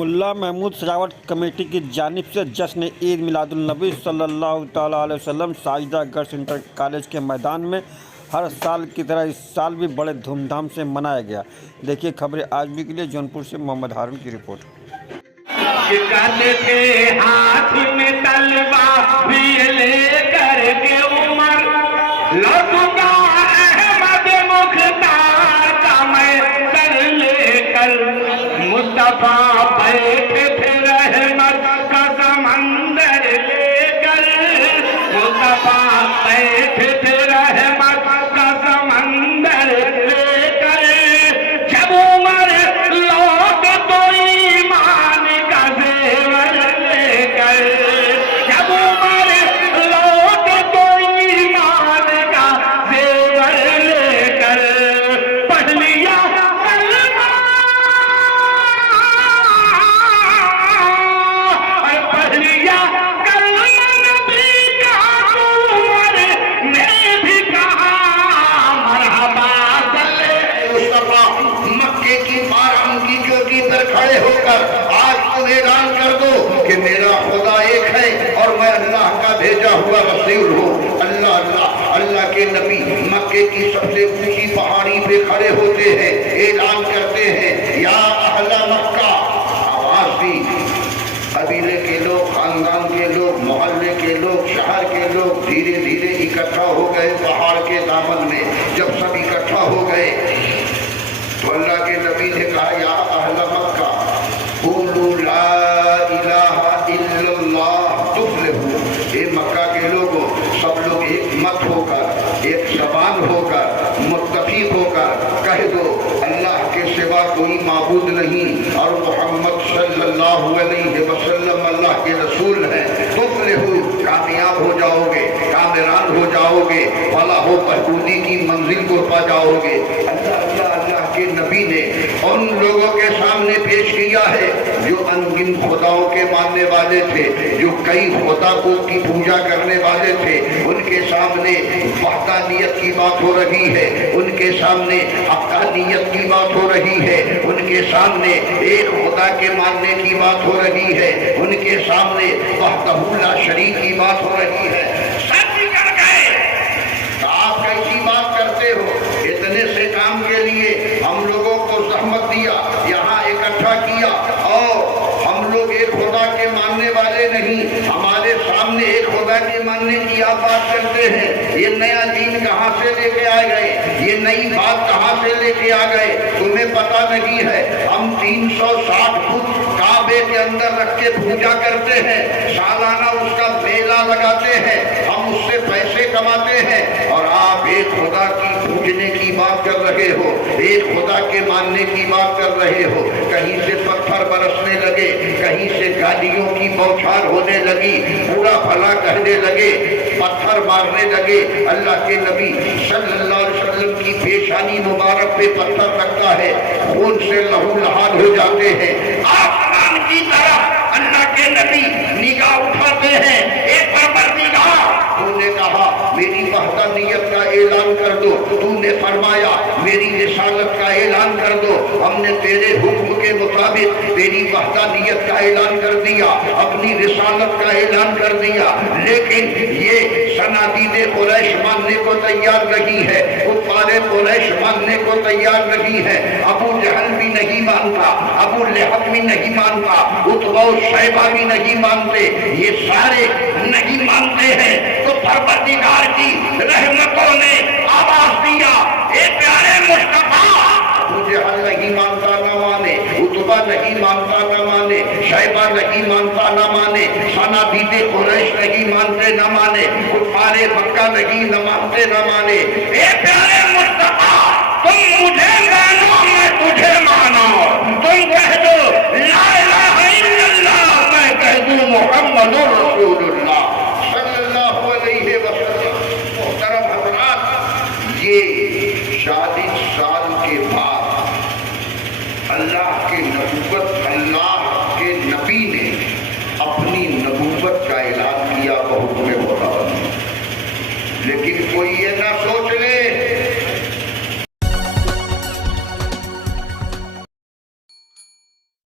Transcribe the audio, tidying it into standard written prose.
मुल्ला महमूद सजावट कमेटी की जानिब से जश्न ईद मिलादुन्नबी सल्लल्लाहु ताला अलैहि वसल्लम साजिदा गर्ल्स इंटर कॉलेज के मैदान में हर साल की तरह इस साल भी बड़े धूमधाम से मनाया गया। देखिए खबरें आज भी के लिए जौनपुर से मोहम्मद हारून की रिपोर्ट। हाथ में तलवार लेकर के उमर लौटूंगा अहमद मुख्तार का मैं सर लेकर मुस्तफा बैठे थे रहमत का समंदर लेकर मुस्तफा बैठे थे रहमत का समंदर लेकर जब उमर लौट तो ईमान का जेवर लेकर जब उमर लौट तो ईमान का जेवर लेकर पढ़ लिया कलमा पढ़ लिया कलमा नबी का उमर ने भी कहा मरहबा मुस्तफा मक्के की 12 की चोटी पर खड़े होकर आज तुम ऐलान कर दो कि मेरा खुदा एक है और मैं अल्लाह का भेजा हुआ रसूल हूँ। अल्लाह अल्लाह अल्लाह के नबी मक्के की सबसे ऊंची पहाड़ी पे खड़े होते हैं, ऐलान करते हैं या अहला मक्का। आवाज दी, कबीले के लोग, खानदान के लोग, मोहल्ले के लोग, शहर के लोग धीरे धीरे इकट्ठा हो गए पहाड़ के दामन में। जब सब इकट्ठा हो गए तो अल्लाह के नबी ने कहा या अहला मक्का कुलू ला इलाहा इल्लल्लाह तुफ्लिहू। हे मक्का के लोगों, सब लोग एक मत होकर, एक ज़बान होकर, मुत्तफीक होकर कह दो अल्लाह के सिवा कोई माबूद नहीं और मोहम्मद सल्लल्लाहु अलैहि वसल्लम अल्लाह के रसूल हैं। तुफ्लिहू, कामयाब हो जाओगे, कामरान हो जाओगे, फलाह व बहबूदी की मंजिल को पा जाओगे। अल्लाह के नबी ने उन लोगों के सामने पेश किया है जो अनगिन खुदाओं के मानने वाले थे, जो कई खुदा को की पूजा करने वाले थे। उनके सामने वहदानियत की बात हो रही है, उनके सामने हक़ानियत की बात हो रही है, उनके सामने एक खुदा के मानने की बात हो रही है, उनके सामने वहदहू ला शरीक की बात हो रही है। सब बिगड़ गए। तो आप कैसी बात करते हो? इतने से काम के लिए हम लोगों को जहमत दिया, यहाँ इकट्ठा किया और हम लोग एक खुदा के मानने वाले नहीं, हमारे सामने एक खुदा के मानने की आप बात करते हैं। ये नया दीन कहाँ से लेके आ गए? ये नई बात कहाँ से लेके आ गए? तुम्हें पता नहीं है हम 360 फुट काबे के अंदर रख के पूजा करते हैं, सालाना उसका मेला लगाते हैं, हम उससे पैसे कमाते हैं और आप एक खुदा की पूजने की बात कर रहे हो, एक खुदा के मानने की बात कर रहे हो। कहीं से पत्थर बरसने लगे, कहीं से गालियों की बौछार होने लगी, पूरा भला कहने लगे, पत्थर मारने लगे। अल्लाह के नबी सल्लल्लाहु अलैहि वसल्लम की पेशानी मुबारक पे पत्थर लगता है, खून से लहूलुहान हो जाते हैं। आसमान की तरफ अल्लाह के नबी निगाह उठाते हैं, एक परवरदिगार तूने कहा मेरी वहदानियत का ऐलान कर दो, तूने फरमाया मेरी रिसालत का ऐलान कर दो। हमने तेरे हुक्म के मुताबिक तेरी वहदानियत का ऐलान कर दिया, अपनी रिसालत का ऐलान कर दिया, लेकिन ये सनादीदे कुरैश मानने को तैयार नहीं है, कुफारे कुरैश मानने को तैयार नहीं है। अबू जहल भी नहीं मानता, अबू लहब भी नहीं मानता, उतबा और शैबा भी नहीं मानते, ये सारे नहीं मानते हैं। तो परवरदिगार की रहमतों ने आवाज दिया, ए प्यारे मुस्तफा, अबू जहल नहीं मानता न माने, उतबा नहीं मानता न माने, शैबा नहीं मानता न माने, सनादीदे कुरैश नहीं मानते न माने, कुफारे मक्का नहीं न मानते न माने। ए प्यारे मुस्तफा, तुम मुझे मानो, मैं तुझे मानो। तुम कह दो ला इलाहा इल्लल्लाह, मैं कह दूं मुहम्मदुर रसूलुल्लाह सल्लल्लाहु अलैहि वसल्लम। मोहतरम हज़रात, ये 40 साल के बाद अल्लाह के नबूवत, अल्लाह के नबी ने अपनी नबूवत का ऐलान किया बहुत में होता। लेकिन कोई ये ना सोच ले